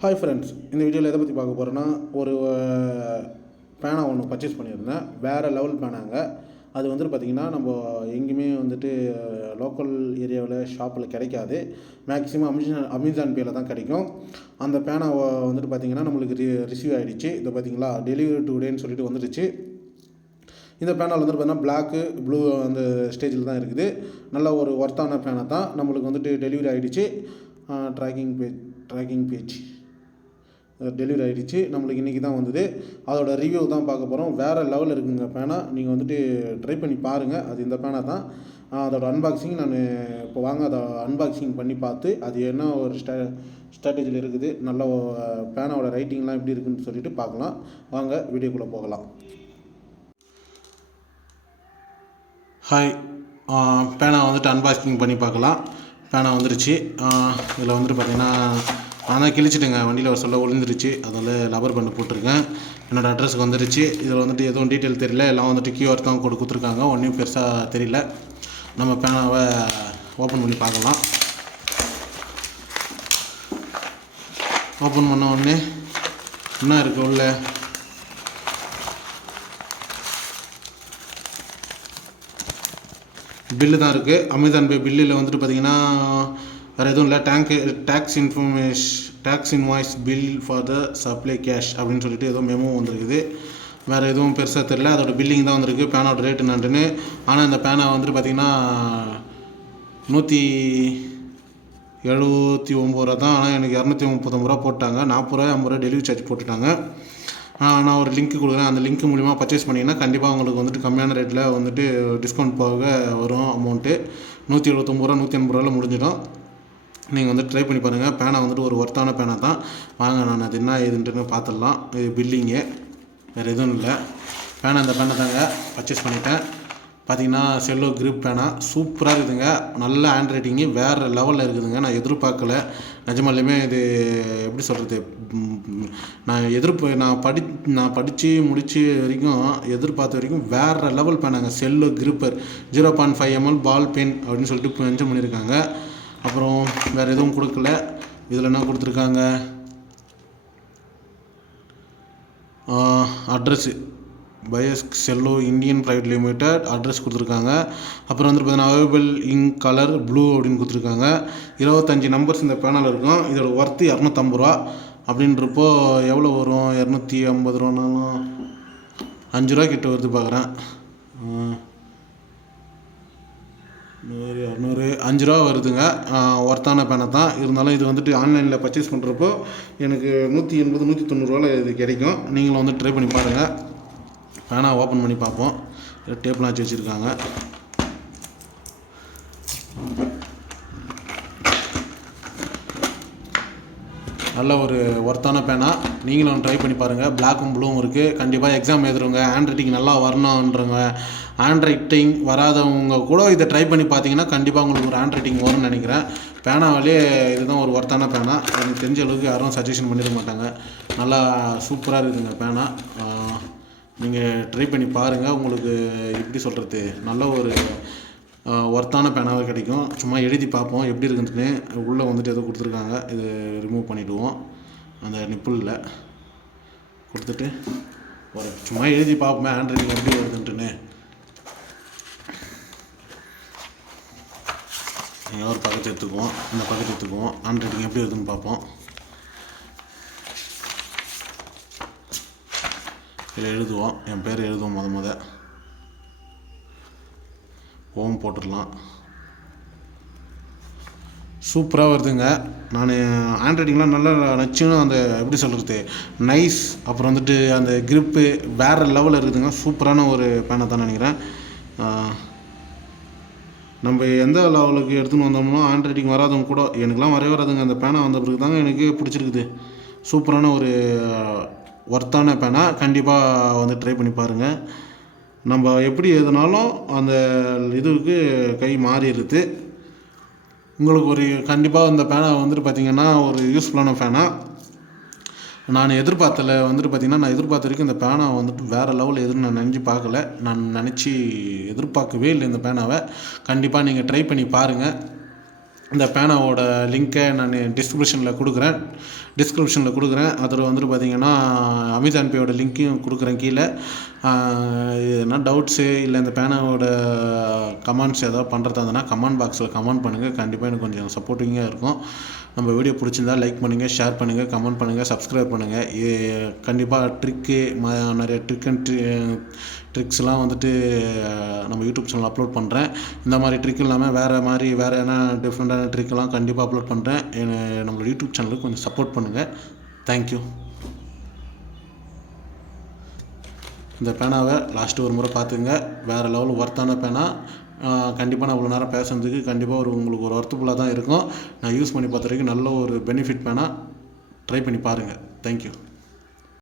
Hi friends, இந்த வீடியோவில் எதை பற்றி பார்க்க போகிறேன்னா, ஒரு பேனா ஒன்று பர்ச்சேஸ் பண்ணியிருந்தேன். வேறு லெவல் பேனாங்க. அது வந்துட்டு பார்த்திங்கன்னா, நம்ம எங்கேயுமே வந்துட்டு லோக்கல் ஏரியாவில் ஷாப்பில் கிடைக்காது. மேக்ஸிமம் அமேசான் பேயில் தான் கிடைக்கும். அந்த பேனா வந்துட்டு பார்த்திங்கன்னா நம்மளுக்கு ரிசீவ் ஆகிடுச்சு. இதை பார்த்திங்களா, டெலிவரி டுடேன்னு சொல்லிட்டு வந்துடுச்சு. இந்த பேனால் வந்துட்டு பார்த்திங்கன்னா பிளாக்கு ப்ளூ அந்த ஸ்டேஜில் தான் இருக்குது. நல்ல ஒரு ஒர்த்தான பேனா தான். நம்மளுக்கு வந்துட்டு டெலிவரி ஆகிடுச்சு. ட்ராக்கிங் பேஜ் டெலிவரி ஆகிடுச்சு. நம்மளுக்கு இன்றைக்கி தான் வந்தது. அதோட ரிவ்யூ தான் பார்க்க போகிறோம். வேறு லெவலில் இருக்குங்க பேனா. நீங்கள் வந்துட்டு ட்ரை பண்ணி பாருங்கள். அது இந்த பேனா தான். அதோட அன்பாக்சிங் நான் இப்போ அதை அன்பாக்சிங் பண்ணி பார்த்து அது என்ன ஒரு ஸ்ட்ராட்டஜியில் இருக்குது, நல்ல பேனாவோட ரைட்டிங்லாம் எப்படி இருக்குதுன்னு சொல்லிட்டு பார்க்கலாம். வாங்க வீடியோக்குள்ளே போகலாம். ஹாய், பேனா வந்துட்டு அன்பாக்சிங் பண்ணி பார்க்கலாம். பேனா வந்துருச்சு. இதில் வந்துட்டு பார்த்திங்கன்னா நான் தான் கிழிச்சிட்டுங்க, வண்டியில் சொல்ல விழுந்துருச்சு. அதில் லப்பர் பேண்ட் போட்டிருக்கேன். என்னோடய அட்ரஸுக்கு வந்துருச்சு. இதில் வந்துட்டு எதுவும் டீட்டெயில் தெரியல. எல்லாம் வந்துட்டு QR தான் கொடுத்துருக்காங்க. ஒன்றும் பெருசாக தெரியல. நம்ம பேனாவை ஓப்பன் பண்ணி பார்க்கலாம். ஓப்பன் பண்ண உடனே என்ன இருக்குது உள்ள? பில்லு தான் இருக்குது. அமேசான் பே பில்லில் வந்துட்டு பார்த்திங்கன்னா வேறு எதுவும் இல்லை. Tax invoice bill for the supply cash அப்படின்னு சொல்லிட்டு ஏதோ மெமோ வந்துருக்குது. வேறு எதுவும் பெருசாக தெரியல. அதோட பில்லிங் தான் வந்திருக்கு. பேனோட ரேட்டு என்னன்ட்டுன்னு. ஆனால் இந்த பேனை வந்துட்டு பார்த்திங்கன்னா 179 ரூபா தான். ஆனால் எனக்கு 239 ரூபா போட்டாங்க. 40 ரூபா 50 ரூபா டெலிவரி சார்ஜ் போட்டுட்டாங்க. நான் ஒரு லிங்க் கொடுக்குறேன். அந்த லிங்க் மூலிமா பர்ச்சேஸ் பண்ணிங்கன்னா கண்டிப்பாக உங்களுக்கு வந்துட்டு கம்மியான ரேட்டில் வந்துட்டு டிஸ்கவுண்ட் போக வரும். அமௌண்ட்டு 179 ரூபா 180 ரூபாவில் முடிஞ்சிடும். நீங்கள் வந்து ட்ரை பண்ணி பாருங்கள். பேனா வந்துட்டு ஒரு ஒர்த்தான பேனா தான். வாங்க நான் அது என்ன ஏதுன்ட்டுன்னு பார்த்துடலாம். இது பில்லிங்கு, வேறு எதுவும் இல்லை. பேனா இந்த பேனை தாங்க பர்ச்சேஸ் பண்ணிட்டேன். பார்த்திங்கன்னா செல்லோ கிரிப் பேனா சூப்பராக இருக்குதுங்க. நல்ல ஹேண்ட் ரைட்டிங்கு வேறு லெவலில் இருக்குதுங்க. நான் எதிர்பார்க்கல நிஜமாலுமே. இது எப்படி சொல்கிறது, நான் படித்து முடித்து வரைக்கும் எதிர்பார்த்த வரைக்கும் வேறு லெவல் பேனாங்க. Cello gripper 0.5 ml ball pen அப்படின்னு சொல்லிட்டு மென்ஷன் பண்ணியிருக்காங்க. அப்புறம் வேறு எதுவும் கொடுக்கல. இதில் என்ன கொடுத்துருக்காங்க, அட்ரஸ்ஸு பயஸ் Cello Indian private limited address கொடுத்துருக்காங்க. அப்புறம் வந்துட்டு பார்த்தீங்கன்னா அவைலபிள் இன் கலர் ப்ளூ அப்படின்னு கொடுத்துருக்காங்க. 25 நம்பர்ஸ் இந்த பேனல் இருக்கும். இதோட ஒர்த்து 250 ரூபா அப்படின்றப்போ எவ்வளோ வரும்? 250 ரூபானாலும் 5 ரூபா கிட்ட வருது பார்க்குறேன். 5 ரூபா வருதுங்க. ஒர்த்தான பேனை தான். இருந்தாலும் இது வந்துட்டு ஆன்லைனில் பர்ச்சேஸ் பண்ணுறப்போ எனக்கு 180 190 ரூபாவில் இது கிடைக்கும். நீங்களும் வந்து ட்ரை பண்ணி பாருங்கள். பேனா ஓப்பன் பண்ணி பார்ப்போம். டேப்லாம் வச்சு வச்சுருக்காங்க. நல்ல ஒரு ஒர்த்தான பேனா. நீங்களும் ட்ரை பண்ணி பாருங்கள். பிளாக்கும் ப்ளூவும் இருக்குது. கண்டிப்பாக எக்ஸாம் எழுதுறவங்க, ஹேண்ட் ரைட்டிங் நல்லா வரணுன்றவங்க, ஹேண்ட் ரைட்டிங் வராதவங்க கூட இதை ட்ரை பண்ணி பார்த்தீங்கன்னா கண்டிப்பாக உங்களுக்கு ஒரு ஹேண்ட் ரைட்டிங் வரும்னு நினைக்கிறேன். பேனாவிலே இதுதான் ஒரு ஒர்த்தான பேனா. எனக்கு தெரிஞ்ச அளவுக்கு யாரும் சஜஷன் பண்ணிட மாட்டாங்க. நல்லா சூப்பராக இருக்குதுங்க பேனா. நீங்கள் ட்ரை பண்ணி பாருங்கள். உங்களுக்கு எப்படி சொல்கிறது, நல்ல ஒரு ஒர்த்தான பேனாவே கிடைக்கும். சும்மா எழுதி பார்ப்போம் எப்படி இருக்குதுன்னு. உள்ளே வந்துட்டு எதோ கொடுத்துருக்காங்க. இது ரிமூவ் பண்ணிவிடுவோம். அந்த நிப்பிளில் கொடுத்துட்டு ஒரு சும்மா எழுதி பார்ப்போமே ஹேண்ட் ரைட்டிங் எப்படி வருதுன்ட்டுன்னு. ஒரு பக்கத்து எடுத்துக்குவோம், இந்த பக்கத்து எடுத்துக்குவோம். ஹேண்ட் ரைட்டிங் எப்படி வருதுன்னு பார்ப்போம். இதில் எழுதுவோம். என் பேர் எழுதுவோம். முத ஓம் போட்டுடலாம். சூப்பராக வருதுங்க. நான் ஹேண்ட் ரைட்டிங்லாம் நல்லா நச்சுன்னு அந்த எப்படி சொல்கிறது நைஸ். அப்புறம் வந்துட்டு அந்த கிரிப்பு வேறு லெவலில் இருக்குதுங்க. சூப்பரான ஒரு பேனை தான் நினைக்கிறேன். நம்ம எந்த லெவலுக்கு எடுத்துன்னு வந்தோம்னா ஹேண்ட் ரைட்டிங் வராதவங்க கூட, எனக்குலாம் வரவே வராதுங்க. அந்த பேனா வந்த பிறகு தாங்க எனக்கு பிடிச்சிருக்குது. சூப்பரான ஒரு ஒர்த்தான பேனா. கண்டிப்பாக வந்து ட்ரை பண்ணி பாருங்கள். நம்ம எப்படி எதுனாலும் அந்த இதுவுக்கு கை மாறிடுது. உங்களுக்கு ஒரு கண்டிப்பாக இந்த பேனா வந்துட்டு பார்த்திங்கன்னா ஒரு யூஸ்ஃபுல்லான பேனா. நான் எதிர்பார்த்தல வந்துட்டு பார்த்திங்கன்னா நான் எதிர்பார்த்த வரைக்கும் இந்த பேனா வந்துட்டு வேறு லெவல் எதுன்னு நான் நினச்சி பார்க்கல. நான் எதிர்பார்க்கவே இல்லை இந்த பேனாவை. கண்டிப்பாக நீங்கள் ட்ரை பண்ணி பாருங்கள். இந்த பேனாவோட லிங்க்கை நான் டிஸ்கிரிப்ஷனில் கொடுக்குறேன். அதில் வந்துட்டு பார்த்திங்கன்னா அமேசான் பேயோட லிங்க்கையும் கொடுக்குறேன் கீழே. எதுனா டவுட்ஸு இல்லை இந்த பேனாவோட கமெண்ட்ஸ் ஏதாவது பண்ணுறதா இருந்ததுன்னா கமெண்ட் பாக்ஸில் கமெண்ட் பண்ணுங்கள். கண்டிப்பாக எனக்கு கொஞ்சம் சப்போர்ட்டிங்காக இருக்கும். நம்ம வீடியோ பிடிச்சிருந்தா லைக் பண்ணுங்கள், ஷேர் பண்ணுங்கள், கமெண்ட் பண்ணுங்கள், சப்ஸ்கிரைப் பண்ணுங்கள். கண்டிப்பாக நிறைய ட்ரிக்ஸ்லாம் வந்துட்டு நம்ம யூடியூப் சேனல் அப்லோட் பண்ணுறேன். இந்த மாதிரி ட்ரிக் இல்லாமல் வேறு என்ன டிஃப்ரெண்ட்டான ட்ரிக்கெல்லாம் கண்டிப்பாக அப்லோட் பண்ணுறேன். நம்மளோட யூடியூப் சேனலுக்கு கொஞ்சம் சப்போர்ட் பண்ணுங்கள். தேங்க்யூ. இந்த பேனாவை லாஸ்ட்டு ஒரு முறை பார்த்துங்க. வேறு லெவல் ஒர்த்தான பேனா. கண்டிப்பாக நான் இவ்வளோ நேரம் பேசுனதுக்கு கண்டிப்பாக உங்களுக்கு ஒரு ஒர்த்துஃபுல்லாக தான் இருக்கும். நான் யூஸ் பண்ணி பார்த்த வரைக்கும் நல்ல ஒரு பெனிஃபிட் பேனா. ட்ரை பண்ணி பாருங்கள். தேங்க்யூ.